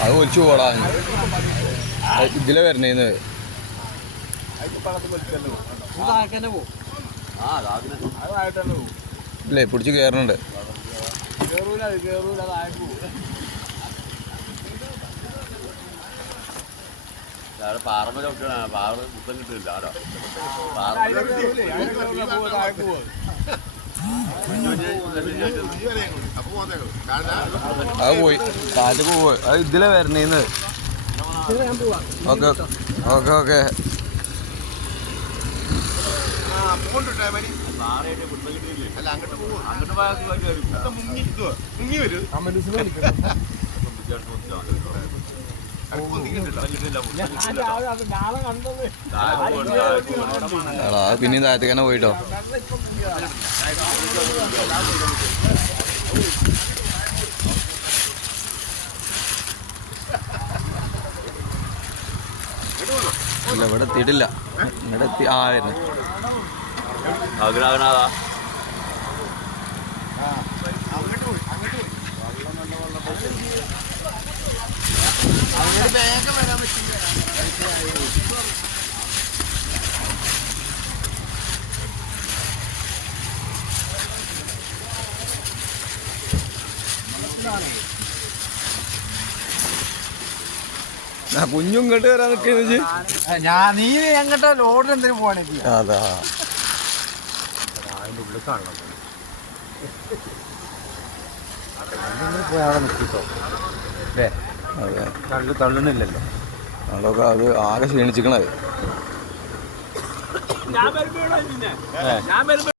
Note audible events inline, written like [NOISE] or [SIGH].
അത് ഒലിച്ചു പോടാ ഇതിലെ വരണേന്ന് അല്ലേ പിടിച്ച് കേറണുണ്ട് പാറമ്പ പാറ മുത്തം കിട്ടില്ല പാറ അത് പോയി കാറ്റ് പോയി അത് ഇതിലെ വരണേന്ന് ഓക്കെ ഓക്കെ ഓക്കെ അല്ല അങ്ങോട്ട് പോകും അങ്ങോട്ട് മുങ്ങി മുങ്ങി വരും [LAUGHS] പിന്നെ താഴത്തേക്കന്നെ പോയിട്ടോ ഇല്ല ഇവിടെ എത്തിയിട്ടില്ല ഇവിടെ എത്തി ആ വരുന്നത് ആഗ്രഹനാഥാ കുഞ്ഞു ഇങ്ങോട്ട് വരാൻ ഞാൻ നീ എങ്ങോട്ടാ ലോഡിൽ എന്തിനു പോവാണെങ്കിൽ അതാ ഉള്ളിൽ കാണണം അതെ തള്ളു തള്ളുന്നില്ലല്ലോ അതൊക്കെ അത് ആകെ ക്ഷീണിച്ചിക്കണത് ഞാൻ ഞാൻ